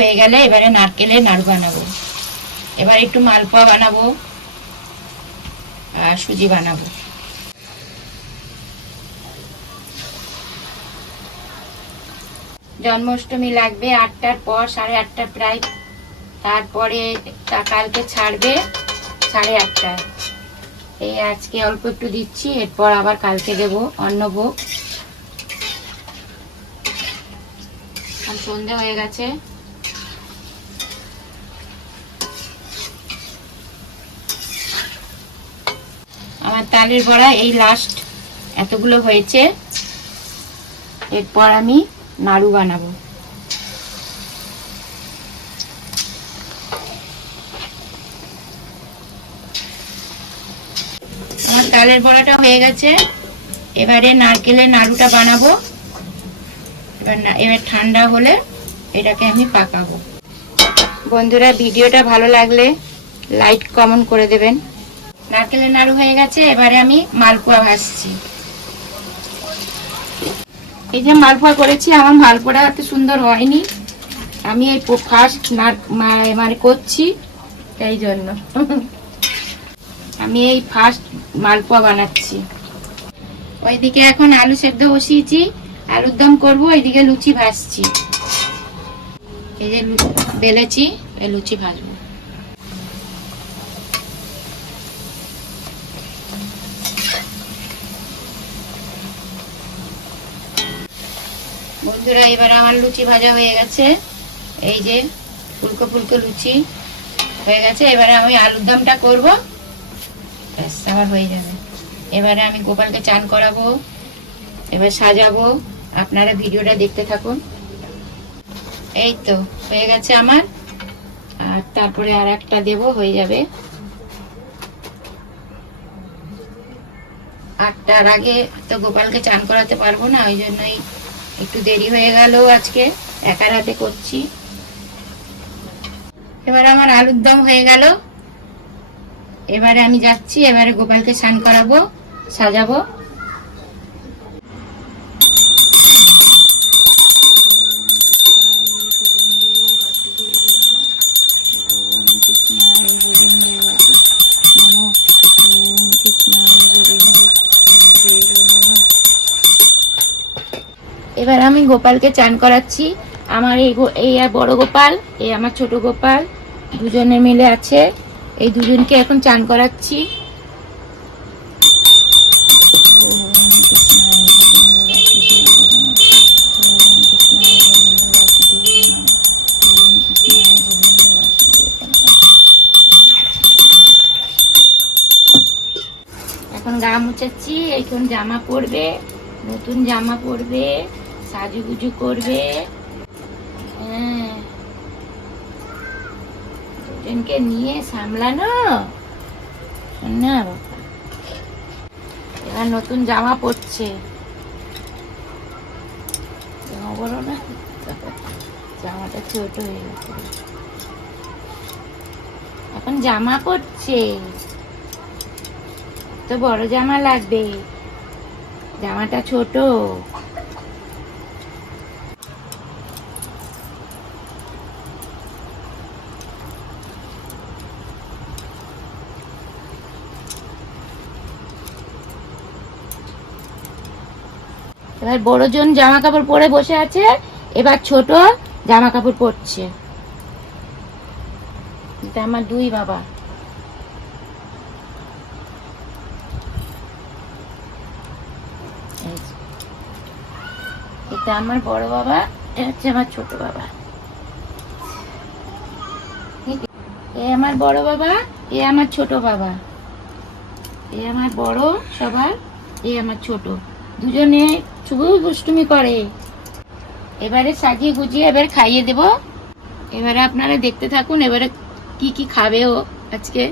হয়ে গেলে এবারে নারকেলের নাড়ু বানাবো। এবার একটু মালপোয়া বানাবো আর সুজি বানাবো। জন্মাষ্টমী লাগবে 8টার পর, 8:30 প্রায়। তারপরে কালকে ছাড়বে 8:30টায়। এই আজকে অল্প একটু দিচ্ছি, এরপর আবার কালকে দেবো অন্নভোগ। সন্ধ্যা হয়ে গেছে। আমার তালের বড়া এই লাস্ট এতগুলো হয়েছে। এরপর আমি নাড়ু বানাবো। আমার তালের বড়াটা হয়ে গেছে। এবারে নারকেলের নাড়ুটা বানাবো। এবার ঠান্ডা হলে এটাকে আমি পাকাবো। বন্ধুরা, ভিডিওটা ভালো লাগলে লাইক কমেন্ট করে দেবেন। নারকেলের নাড়ু হয়ে গেছে। এবারে আমি মালপোয়া ভাজছি। এই যে মালপোয়া করেছি, আমার মালপোয়াটা এত সুন্দর হয়নি। আমি এই ফার্স্ট মানে করছি, এই জন্য আমি এই ফার্স্ট মালপোয়া বানাচ্ছি। ওইদিকে এখন আলু সেদ্ধ বসিয়েছি, আলুর দম করবো। এইদিকে লুচি ভাজছি। এই যে বেলেছি, এই লুচি ভাজবো। বন্ধুরা, এবার আমার লুচি ভাজা হয়ে গেছে। এই যে ফুলকো ফুলকো লুচি হয়ে গেছে। এবারে আমি আলুর দমটা করবো, ব্যাস আমার হয়ে যাবে। এবারে আমি গোপালকে চান করাবো, এবার সাজাবো। আপনারা ভিডিওটা দেখতে থাকুন। এই তো হয়ে গেছে আমার। আর তারপরে আর একটা দেবো, হয়ে যাবে। 8টার আগে তো গোপালকে চান করাতে পারবো না, ওই জন্যই একটু দেরি হয়ে গেল। আজকে একার হাতে করছি। এবারে আমার আলুর দম হয়ে গেল। এবারে আমি যাচ্ছি, এবারে গোপালকে স্নান করাবো, সাজাবো। এবার আমি গোপালকে চান করাচ্ছি। আমার এই বড় গোপাল, এই আমার ছোট গোপাল, দুজনে মিলে আছে। এই দুজনকে এখন চান করাচ্ছি। এখন গা মুছাচ্ছি। এখন জামা পরবে, নতুন জামা পরবে, সাজুগুজু করবে। হ্যাঁ, দুজনকে নিয়ে সামলানো না। এবার নতুন জামা পরছে। জামা বড় না, জামাটা ছোট হয়ে গেছে। এখন জামা পরছে, তো বড় জামা লাগবে, জামাটা ছোট। এবার বড়জন জামা কাপড় পরে বসে আছে, এবার ছোট জামা কাপড় পরছে। এটা আমার দুই বাবা। এটা আমার বড় বাবা, এটা হচ্ছে আমার ছোট বাবা। এ আমার বড় বাবা, এ আমার ছোট বাবা। এ আমার বড় সবার, এ আমার ছোট। দুজনে শুধু দুষ্টুমি করে। এবারে সাজিয়ে গুজিয়ে এবার খাইয়ে দেব। এবারে আপনারা দেখতে থাকুন, এবারে কি কি খাবে ও আজকে।